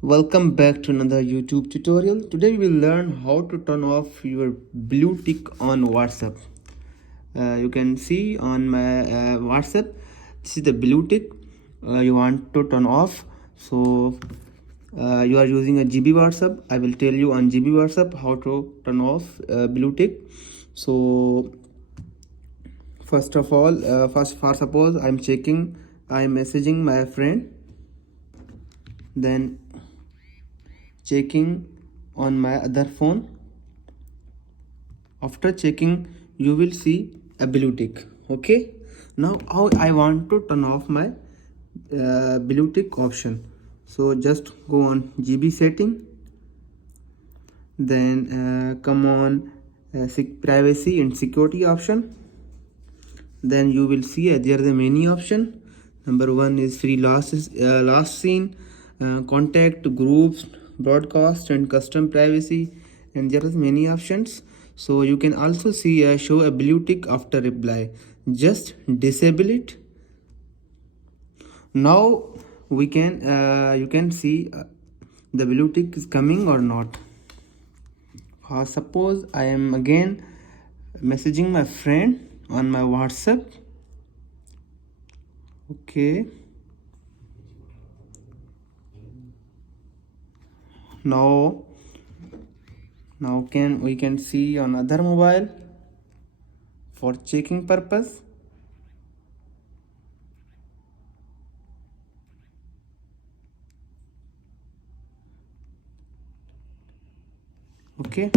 Welcome back to another YouTube tutorial. Today we will learn how to turn off your blue tick on WhatsApp. You can see on my WhatsApp, this is the blue tick you want to turn off. So you are using a GB WhatsApp. I will tell you on GB WhatsApp how to turn off blue tick. So first of all, for suppose I'm messaging my friend, then checking on my other phone. After checking, you will see a blue tick. Okay, now how I want to turn off my blue tick option. So just go on GB setting, then come on privacy and security option. Then you will see there is a many option. Number one is free last scene, contact, groups, broadcast, and custom privacy, and there is many options. So you can also see show a blue tick after reply. Just disable it. Now we can you can see the blue tick is coming or not. Suppose I am again messaging my friend on my WhatsApp. Okay, now we can see on other mobile for checking purpose. Okay,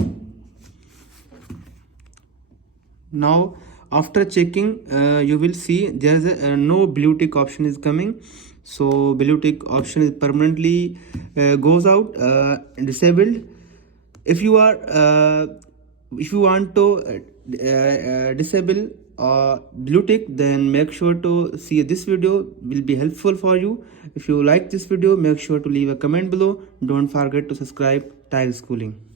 now after checking you will see there is a no blue tick option is coming. So blue tick option is permanently goes out, disabled. If you are if you want to disable blue tick, then make sure to see this video, will be helpful for you. If you like this video, make sure to leave a comment below. Don't forget to subscribe Tile Schooling.